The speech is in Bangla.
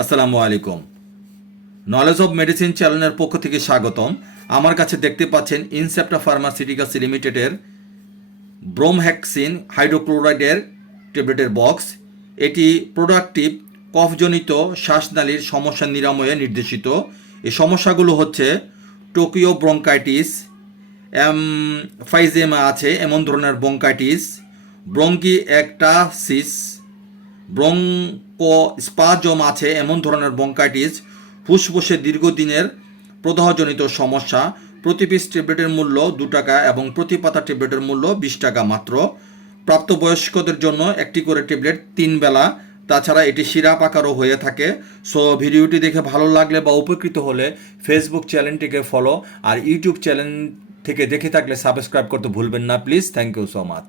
আসসালামু আলাইকুম। নলেজ অফ মেডিসিন চ্যানেলের পক্ষ থেকে স্বাগতম। আমার কাছে দেখতে পাচ্ছেন ইনসেপ্টা ফার্মাসিউটিক্যালস লিমিটেডের ব্রোমহ্যাক্সিন হাইড্রোক্লোরাইডের ট্যাবলেটের বক্স এটি প্রোডাক্টিভ কফজনিত শ্বাসনালীর সমস্যা নিরাময়ে নির্দেশিত। এই সমস্যাগুলো হচ্ছে টোকিও ব্রঙ্কাইটিস ফাইজেমা আছে, এমন ধরনের bronchitis bronchiectasis bronchospasm আছে এমন ধরনের ব্রঙ্কাইটিস, ফুসফুসে দীর্ঘদিনের প্রদাহজনিত সমস্যা, প্রতি পিস ট্যাবলেটের মূল্য দু টাকা এবং প্রতি পাতা ট্যাবলেটের মূল্য বিশ টাকা মাত্র। প্রাপ্তবয়স্কদের জন্য একটি করে ট্যাবলেট তিন বেলা, তাছাড়া এটি সিরাপ আকারও হয়ে থাকে। সো, ভিডিওটি দেখে ভালো লাগলে বা উপকৃত হলে ফেসবুক চ্যানেলটিকে ফলো আর ইউটিউব চ্যানেল থেকে দেখে থাকলে সাবস্ক্রাইব করতে ভুলবেন না। Please thank you so much